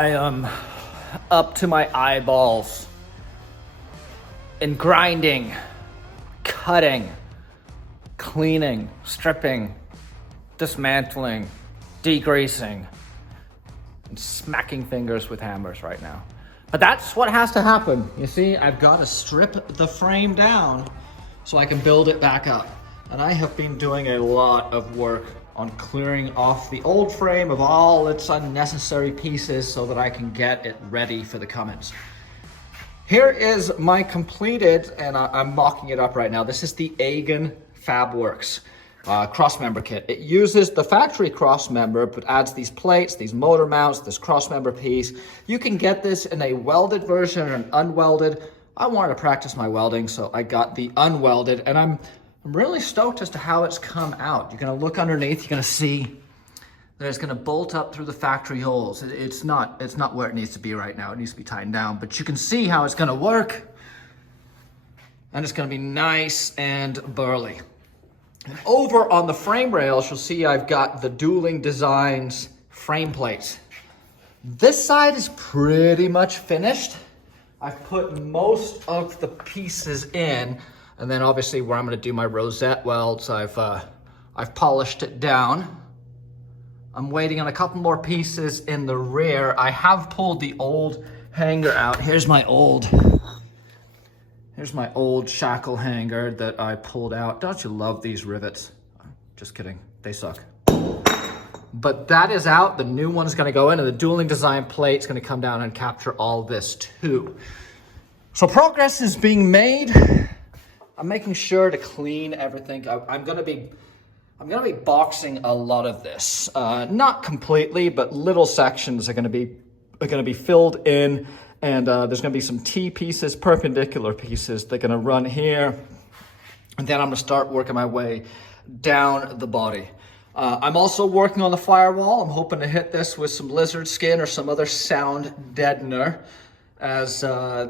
I am up to my eyeballs in grinding, cutting, cleaning, stripping, dismantling, degreasing, and smacking fingers with hammers right now. But that's what has to happen. You see, I've got to strip the frame down so I can build it back up. And I have been doing a lot of work on clearing off the old frame of all its unnecessary pieces so that I can get it ready for the Cummins. Here is my completed, and I'm mocking it up right now. This is the Egan Fabworks Crossmember kit. It uses the factory Crossmember, but adds these plates, these motor mounts, this Crossmember piece. You can get this in a welded version or an unwelded. I wanted to practice my welding, so I got the unwelded, and I'm really stoked as to how it's come out. You're gonna look underneath, you're gonna see that it's gonna bolt up through the factory holes. It's not where it needs to be right now. It needs to be tightened down, but you can see how it's gonna work. And it's gonna be nice and burly. And over on the frame rails, you'll see I've got the Dueling Designs frame plates. This side is pretty much finished. I've put most of the pieces in, and then obviously where I'm gonna do my rosette welds, I've polished it down. I'm waiting on a couple more pieces in the rear. I have pulled the old hanger out. Here's my old shackle hanger that I pulled out. Don't you love these rivets? Just kidding, they suck. But that is out, the new one is gonna go in, and the Dueling Design plate's gonna come down and capture all this too. So progress is being made. I'm making sure to clean everything. I'm gonna be boxing a lot of this. Not completely, but little sections are gonna be filled in, and there's gonna be some T pieces, perpendicular pieces. They're gonna run here, and then I'm gonna start working my way down the body. I'm also working on the Firewall. I'm hoping to hit this with some lizard skin or some other sound deadener, as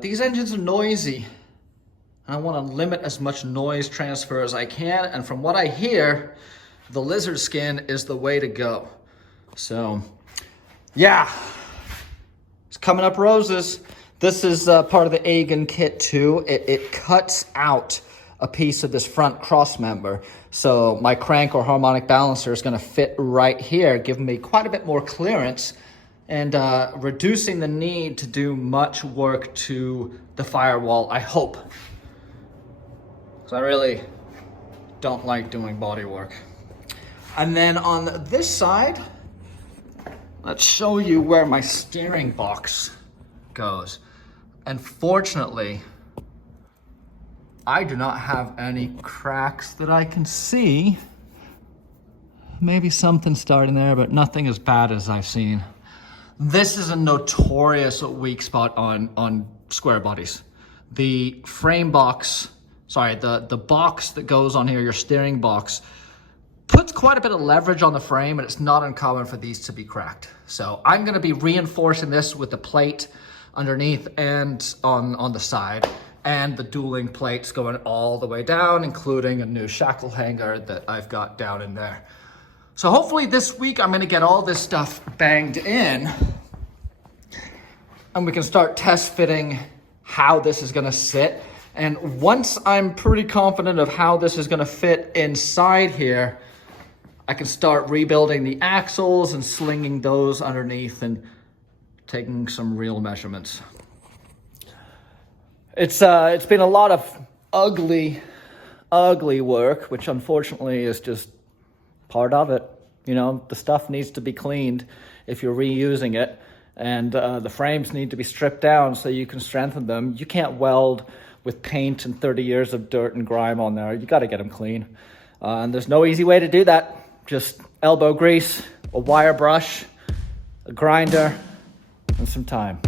these engines are noisy. I want to limit as much noise transfer as I can, and from what I hear, the lizard skin is the way to go. So, yeah, it's coming up roses. This is part of the Egan kit too. It cuts out a piece of this front cross member, so my crank or harmonic balancer is going to fit right here, giving me quite a bit more clearance and reducing the need to do much work to the Firewall, I hope. So I really don't like doing body work. And then on this side, let's show you where my steering box goes. And fortunately, I do not have any cracks that I can see. Maybe something starting there, but nothing as bad as I've seen. This is a notorious weak spot on square bodies. The frame box, the box that goes on here, your steering box, puts quite a bit of leverage on the frame, and it's not uncommon for these to be cracked. So I'm gonna be reinforcing this with the plate underneath and on the side, and the dueling plates going all the way down, including a new shackle hanger that I've got down in there. So hopefully this week I'm gonna get all this stuff banged in, and we can start test fitting how this is gonna sit. And once I'm pretty confident of how this is gonna fit inside here, I can start rebuilding the axles and slinging those underneath and taking some real measurements. It's been a lot of ugly work, which unfortunately is just part of it. You know, the stuff needs to be cleaned if you're reusing it, and the frames need to be stripped down so you can strengthen them. You can't weld with paint and 30 years of dirt and grime on there. You got to get them clean. And there's no easy way to do that. Just elbow grease, a wire brush, a grinder, and some time.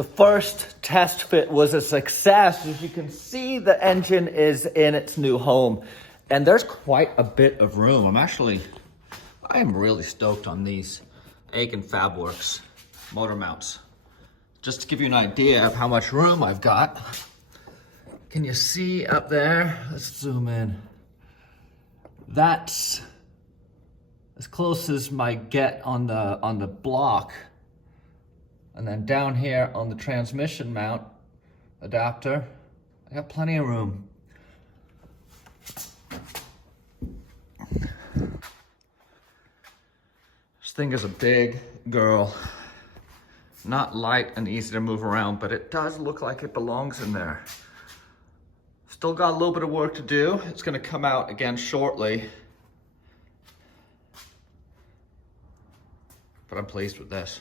The first test fit was a success. As you can see, the engine is in its new home. And there's quite a bit of room. I am really stoked on these Aiken Fabworks motor mounts. Just to give you an idea of how much room I've got. Can you see up there? Let's zoom in. That's as close as my get on the block. And then down here on the transmission mount adapter, I got plenty of room. This thing is a big girl. Not light and easy to move around, but it does look like it belongs in there. Still got a little bit of work to do. It's gonna come out again shortly. But I'm pleased with this.